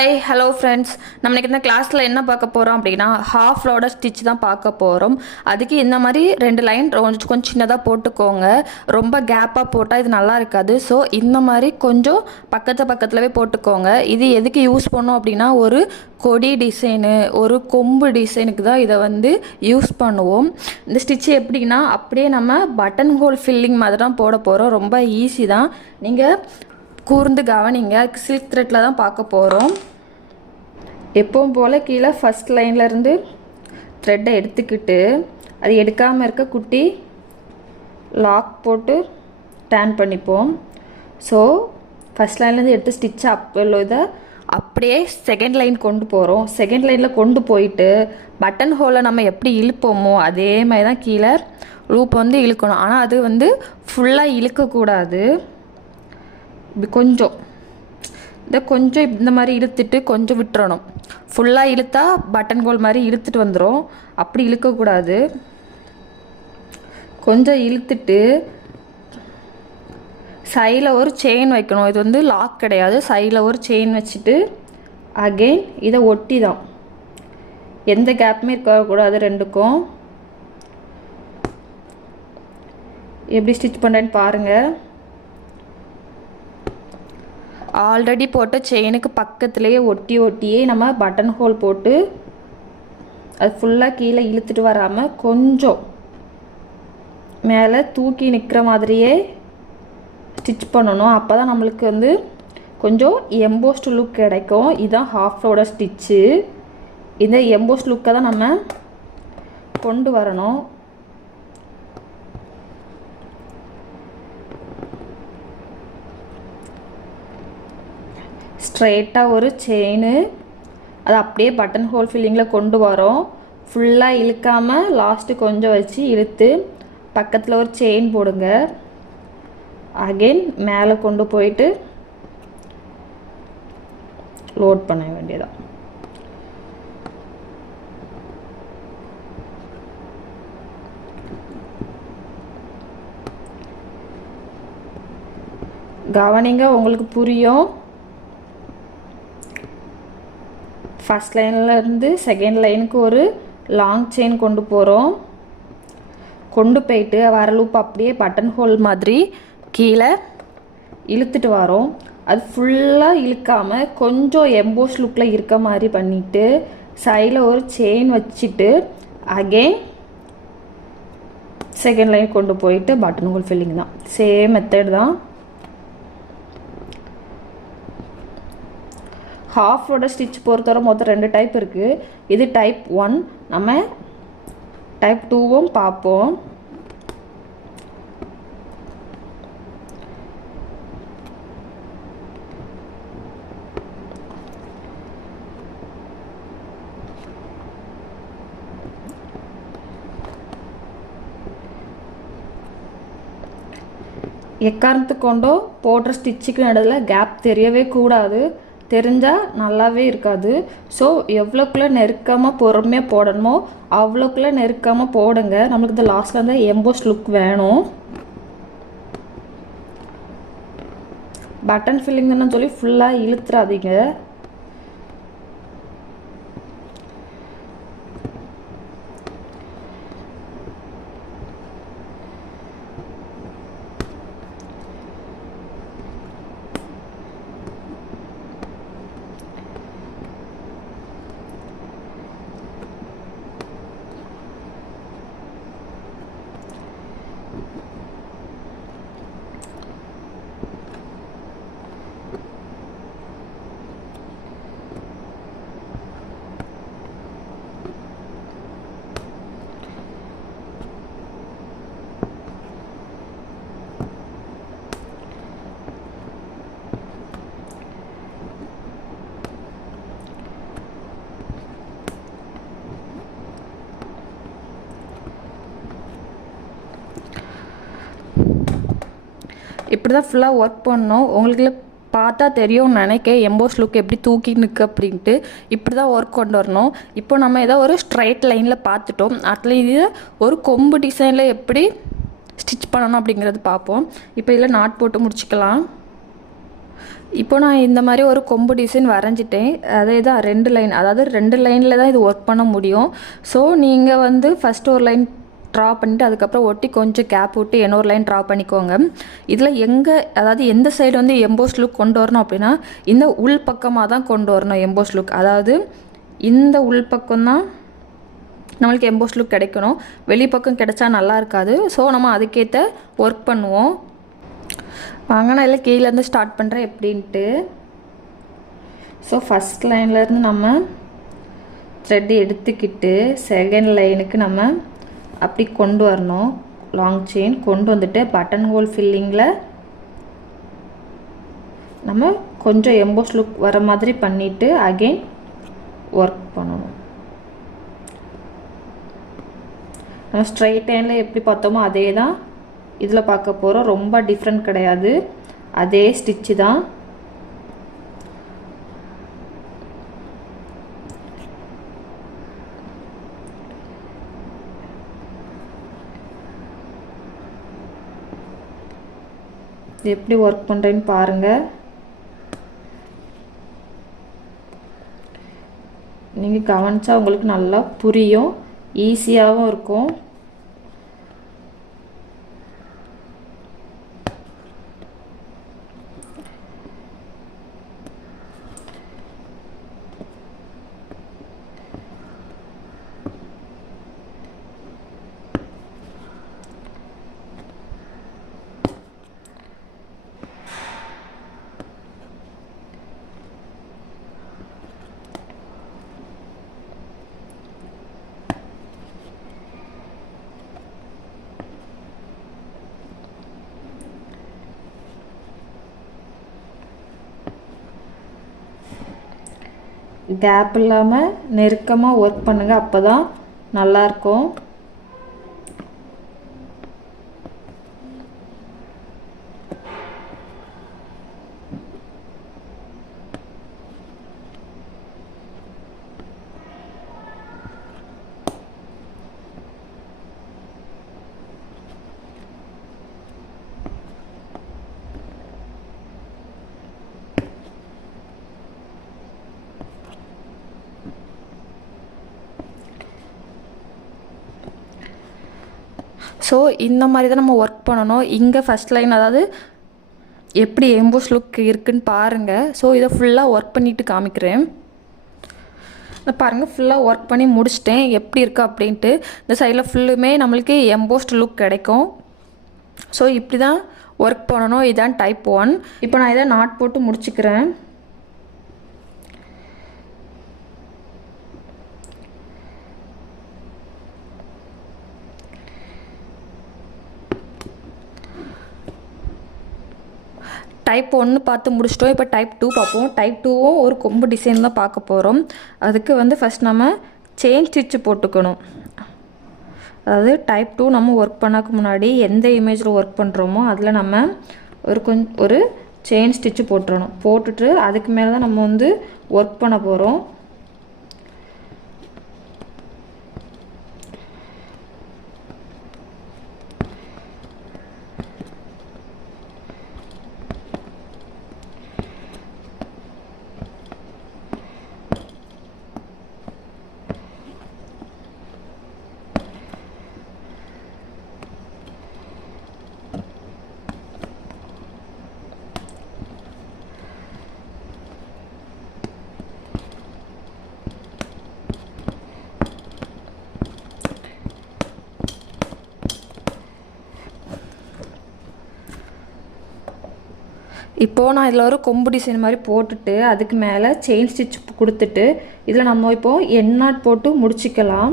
Hi hello friends, நம்ம இன்றைக்கி இந்த கிளாஸில் என்ன பார்க்க போகிறோம் அப்படின்னா ஹாஃப் லோட ஸ்டிச் தான் பார்க்க போகிறோம். அதுக்கு இந்த மாதிரி 2 லைன் கொஞ்சம் சின்னதாக போட்டுக்கோங்க. ரொம்ப கேப்பாக போட்டால் இது நல்லா இருக்காது. ஸோ இந்த மாதிரி கொஞ்சம் பக்கத்துலவே போட்டுக்கோங்க. இது எதுக்கு யூஸ் பண்ணோம் அப்படின்னா ஒரு கொடி டிசைனு, ஒரு கொம்பு டிசைனுக்கு தான் இதை யூஸ் பண்ணுவோம். இந்த ஸ்டிச் எப்படின்னா அப்படியே நம்ம பட்டன் ஹோல் ஃபில்லிங் மாதிரி தான் போட போகிறோம். ரொம்ப ஈஸி தான், நீங்கள் கூர்ந்து கவனிங்க. சில்க் த்ரெட்டில் தான் பார்க்க போகிறோம். எப்பவும் போல் கீழே ஃபஸ்ட் லைன்லேருந்து த்ரெட்டை எடுத்துக்கிட்டு அது எடுக்காமல் இருக்க குட்டி லாக் போட்டு டேன் பண்ணிப்போம். ஸோ ஃபஸ்ட் லைன்லேருந்து எடுத்து ஸ்டிச் இதை அப்படியே செகண்ட் லைன் கொண்டு போகிறோம். செகண்ட் லைனில் கொண்டு போயிட்டு பட்டன் ஹோலை நம்ம எப்படி இழுப்போமோ அதே மாதிரி தான் கீழே லூப் இழுக்கணும். ஆனால் அது ஃபுல்லாக இழுக்கக்கூடாது. இப்படி கொஞ்சம் இந்த மாதிரி இழுத்துட்டு கொஞ்சம் விட்டுறணும். ஃபுல்லாக இழுத்தா பட்டன் ஹோல் மாதிரி இழுத்துட்டு வந்துடும். அப்படி இழுக்கக்கூடாது. கொஞ்சம் இழுத்துட்டு சைடில் ஒரு செயின் வைக்கணும். இது லாக் கிடையாது. சைடில் ஒரு செயின் வச்சுட்டு அகெயின் இதை ஒட்டி தான், எந்த கேப்புமே இருக்கக்கூடாது ரெண்டுக்கும். எப்படி ஸ்டிச் பண்ணுறேன்னு பாருங்கள். ஆல்ரெடி போட்ட செயினுக்கு பக்கத்துலேயே ஒட்டியே நம்ம பட்டன் ஹோல் போட்டு அது ஃபுல்லாக கீழே இழுத்துட்டு வராமல் கொஞ்சம் மேலே தூக்கி நிற்கிற மாதிரியே ஸ்டிச் பண்ணணும். அப்போ தான் நம்மளுக்கு கொஞ்சம் எம்போஸ்ட் லுக் கிடைக்கும். இதுதான் ஹாஃபோட ஸ்டிச்சு. இந்த எம்போஸ்ட் லுக்கை தான் நம்ம கொண்டு வரணும். ஸ்ட்ரெயிட்டாக ஒரு செயினு, அது அப்படியே பட்டன் ஹோல் ஃபில்லிங்கில் கொண்டு வரோம். ஃபுல்லாக இழுக்காமல் லாஸ்ட்டு கொஞ்சம் வச்சு இழுத்து பக்கத்தில் ஒரு செயின் போடுங்க. அகெயின் மேலே கொண்டு போயிட்டு லோட் பண்ண வேண்டியதான். கவனிங்க, உங்களுக்கு புரியும். ஃபஸ்ட் லைன்லேருந்து செகண்ட் லைனுக்கு ஒரு லாங் செயின் கொண்டு போகிறோம். கொண்டு போயிட்டு வர லூப் அப்படியே பட்டன் ஹோல் மாதிரி கீழே இழுத்துட்டு வரோம். அது ஃபுல்லாக இழுக்காமல் கொஞ்சம் எம்போஸ் லுக்கில் இருக்க மாதிரி பண்ணிவிட்டு சைடில் ஒரு செயின் வச்சுட்டு அகெயின் செகண்ட் லைன் கொண்டு போயிட்டு பட்டன் ஹோல் ஃபில்லிங் தான். சேம் மெத்தட் தான். ஹாஃபோட ஸ்டிச் பொறுத்தவரை மொத்தம் 2 டைப் இருக்குது. இது டைப் 1. நம்ம டைப் 2வும் பார்ப்போம். எக்காரணத்துக்கு கொண்டோ போடுற ஸ்டிச்சுக்கு நடுவில் கேப் தெரியவே கூடாது. தெரிஞ்சால் நல்லாவே இருக்காது. ஸோ எவ்வளோக்குள்ளே நெருக்கமாக பொறுமையாக போடணுமோ அவ்வளோக்குள்ளே நெருக்கமாக போடுங்க. நம்மளுக்கு இந்த லாஸ்ட்டில் எம்போஸ் லுக் வேணும். பட்டன் ஃபில்லிங் தானே சொல்லி ஃபுல்லாக இழுத்துறாதீங்க. இப்படி தான் ஃபுல்லாக ஒர்க் பண்ணணும். உங்களுக்கு பார்த்தா தெரியும் நினைக்க எம்போஸ் லுக் எப்படி தூக்கி நிற்கு அப்படின்ட்டு. இப்படி தான் ஒர்க் கொண்டு வரணும். இப்போ நம்ம ஏதோ ஒரு ஸ்ட்ரைட் லைனில் பார்த்துட்டோம். அதில் இது ஒரு கொம்பு டிசைனில் எப்படி ஸ்டிச் பண்ணணும் அப்படிங்கிறது பார்ப்போம். இப்போ இதில் நாட் போட்டு முடிச்சுக்கலாம். இப்போ நான் இந்த மாதிரி ஒரு கொம்பு டிசைன் வரைஞ்சிட்டேன். அதே தான் 2 லைன், அதாவது 2 லைனில் தான் இது ஒர்க் பண்ண முடியும். ஸோ நீங்கள் வந்து ஃபஸ்ட்டு ஒரு லைன் ட்ரா பண்ணிவிட்டு அதுக்கப்புறம் ஒட்டி கொஞ்சம் கேப் விட்டு இன்னொரு லைன் ட்ரா பண்ணிக்கோங்க. இதில் அதாவது எந்த சைடு வந்து எம்போஸ் லுக் கொண்டு வரணும் அப்படின்னா இந்த உள் பக்கமாக தான் கொண்டு வரணும் எம்போஸ் லுக். அதாவது இந்த உள் பக்கம் தான் நம்மளுக்கு எம்போஸ் லுக் கிடைக்கணும். வெளிப்பக்கம் கிடைச்சா நல்லா இருக்காது. ஸோ நம்ம அதுக்கேற்ற ஒர்க் பண்ணுவோம். வாங்க நான் இல்லை கீழேருந்து ஸ்டார்ட் பண்ணுறேன் எப்படின்ட்டு. ஸோ ஃபஸ்ட் லைன்லேருந்து நம்ம த்ரெட் எடுத்துக்கிட்டு செகண்ட் லைனுக்கு நம்ம அப்படி கொண்டு வரணும். லாங் செயின் கொண்டு வந்துட்டு பட்டன் ஹோல் ஃபில்லிங்கில் நம்ம கொஞ்சம் எம்போஸ் லுக் வர மாதிரி பண்ணிவிட்டு அகெயின் ஒர்க் பண்ணணும். நம்ம ஸ்ட்ரைட் லைனில் எப்படி பார்த்தோமோ அதே தான் இதில் பார்க்க போகிறோம். ரொம்ப டிஃப்ரெண்ட் கிடையாது, அதே ஸ்டிச்சு தான். எப்படி ஒர்க் பண்ணுறேன்னு பாருங்கள். நீங்கள் கவனிச்சா உங்களுக்கு நல்லா புரியும், ஈஸியாகவும் இருக்கும். கேப் இல்லாமல் நெருக்கமாக ஒர்க் பண்ணுங்கள், அப்போ தான் நல்லாயிருக்கும். ஸோ இந்த மாதிரி தான் நம்ம ஒர்க் பண்ணணும். இங்கே ஃபஸ்ட் லைன் அதாவது எப்படி எம்போஸ் லுக் இருக்குன்னு பாருங்கள். ஸோ இதை ஃபுல்லாக ஒர்க் பண்ணிவிட்டு காமிக்கிறேன். பாருங்கள், ஃபுல்லாக ஒர்க் பண்ணி முடிச்சிட்டேன் எப்படி இருக்குது அப்படின்ட்டு. இந்த சைடில் ஃபுல்லுமே நம்மளுக்கு எம்போஸ்ட் லுக் கிடைக்கும். ஸோ இப்படி தான் ஒர்க் பண்ணணும். இதுதான் டைப் 1. இப்போ நான் இதை நாட் போட்டு முடிச்சுக்கிறேன். டைப் 1 பார்த்து முடிச்சிட்டோம். இப்போ டைப் 2 பார்ப்போம். டைப் 2வும் ஒரு கொம்பு டிசைன் தான் பார்க்க போகிறோம். அதுக்கு வந்து ஃபஸ்ட் நம்ம செயின் ஸ்டிச்சு போட்டுக்கணும். அதாவது டைப் 2 நம்ம ஒர்க் பண்ணக்கு முன்னாடி எந்த இமேஜில் ஒர்க் பண்ணுறோமோ அதில் நம்ம ஒரு செயின் ஸ்டிச்சு போட்டுறணும். போட்டுட்டு அதுக்கு மேலே தான் நம்ம வந்து ஒர்க் பண்ண போகிறோம். இப்போது நான் இதில் ஒரு கொம்பு டிசைன் மாதிரி போட்டுட்டு அதுக்கு மேலே செயின் ஸ்டிச் கொடுத்துட்டு இதில் நம்ம இப்போது எண்ணாட் போட்டு முடிச்சிக்கலாம்.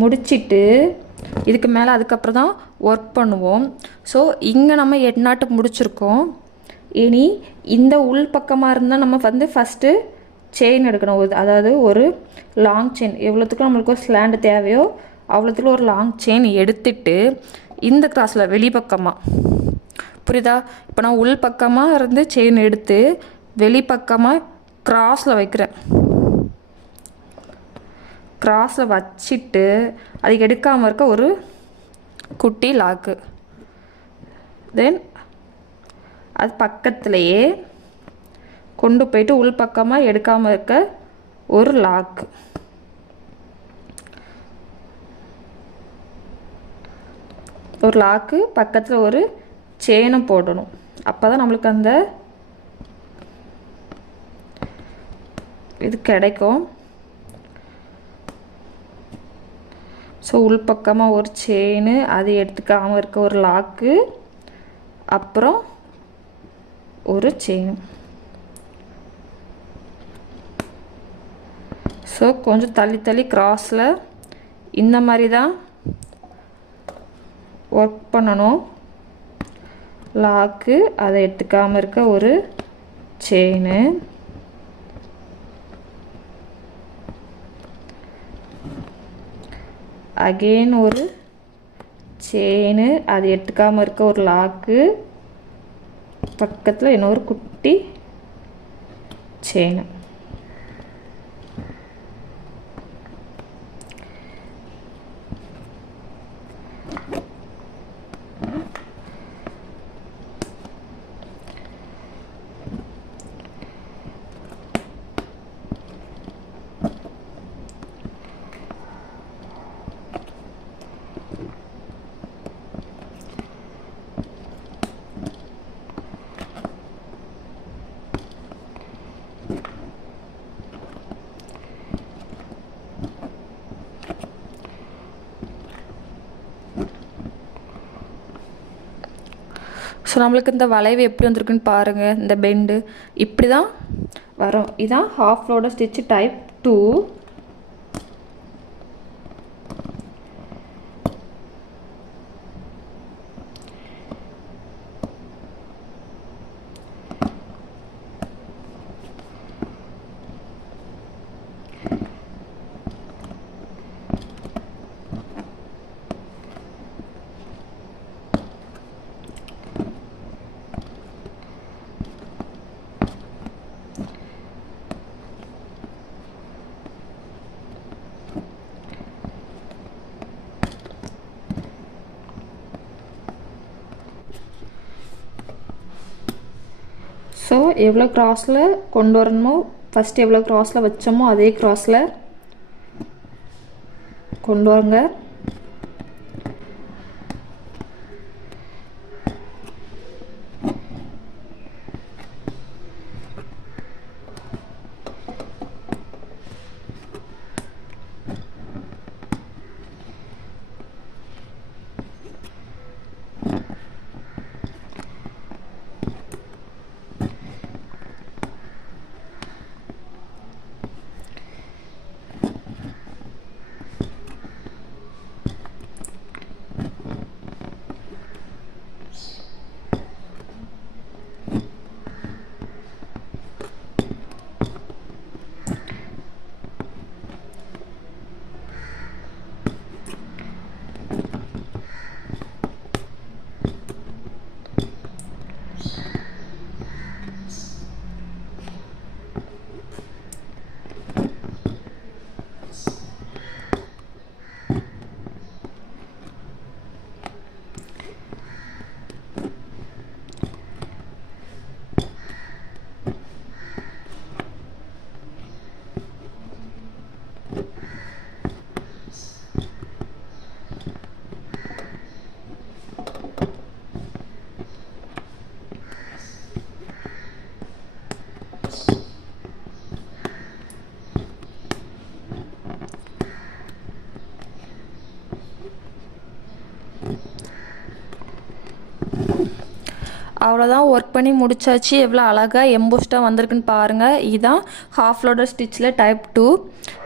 முடிச்சிட்டு இதுக்கு மேலே அதுக்கப்புறம் தான் ஒர்க் பண்ணுவோம். ஸோ இங்கே நம்ம எண்ணாட்டு முடிச்சிருக்கோம். இனி இந்த உள் பக்கமாக இருந்தால் நம்ம வந்து ஃபஸ்ட்டு செயின் எடுக்கணும். அதாவது ஒரு லாங் செயின் எவ்வளோத்துக்கு நம்மளுக்கு ஒரு ஸ்லாண்டு தேவையோ அவ்வளோத்துக்கு ஒரு லாங் செயின் எடுத்துட்டு இந்த கிராஸில் வெளிப்பக்கமாக, புரியுதா? இப்போ நான் உள் பக்கமாக இருந்து செயின் எடுத்து வெளிப்பக்கமாக கிராஸில் வைக்கிறேன். கிராஸில் வச்சுட்டு அதுக்கு எடுக்காமல் இருக்க ஒரு குட்டி லாக்கு. தென் அது பக்கத்துலேயே கொண்டு போயிட்டு உள் பக்கமாக எடுக்காமல் இருக்க ஒரு லாக். ஒரு லாக்கு பக்கத்தில் ஒரு செயினும் போடணும். அப்போ தான் நம்மளுக்கு அந்த இது கிடைக்கும். ஸோ உள் பக்கமாக ஒரு செயின், அது எடுத்துக்காமல் இருக்க ஒரு லாக்கு, அப்புறம் ஒரு செயின். ஸோ கொஞ்சம் தள்ளி தள்ளி கிராஸில் இந்த மாதிரி தான் ஒர்க் பண்ணணும். லாக்கு, அதை எடுத்துக்காமல் இருக்க ஒரு செயினு, அகெயின் ஒரு செயினு, அது எடுத்துக்காமல் இருக்க ஒரு லாக்கு, பக்கத்தில் இன்னொரு குட்டி செயினு. ஸோ நம்மளுக்கு இந்த வளைவு எப்படி வந்திருக்குன்னு பாருங்கள். இந்த பெண்டு இப்படி தான் வரும். இதுதான் half loader stitch type 2. So எவ்வளோ க்ராஸில் கொண்டு வரணுமோ, ஃபஸ்ட்டு எவ்வளோ க்ராஸில் வச்சோமோ அதே க்ராஸில் கொண்டு வாங்க. அவ்வளோதான், ஒர்க் பண்ணி முடிச்சாச்சு. எவ்வளோ அழகாக எம்போஸ்டாக வந்திருக்குன்னு பாருங்கள். இதுதான் ஹாஃப் லோடர் ஸ்டிச்சில் டைப் 2.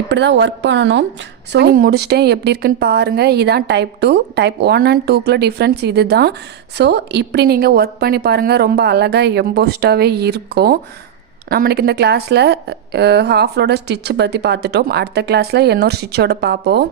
இப்படி தான் ஒர்க் பண்ணணும். ஸோ நீ முடிச்சிட்டேன், எப்படி இருக்குன்னு பாருங்கள். இதுதான் டைப் 2. டைப் 1 and 2க்குள்ள டிஃப்ரென்ஸ் இது தான். ஸோ இப்படி நீங்கள் ஒர்க் பண்ணி பாருங்கள், ரொம்ப அழகாக எம்போஸ்டாகவே இருக்கும். நம்மளுக்கு இந்த கிளாஸில் ஹாஃப் லோடர் ஸ்டிச்சு பற்றி பார்த்துட்டோம். அடுத்த கிளாஸில் இன்னொரு ஸ்டிச்சோடு பார்ப்போம்.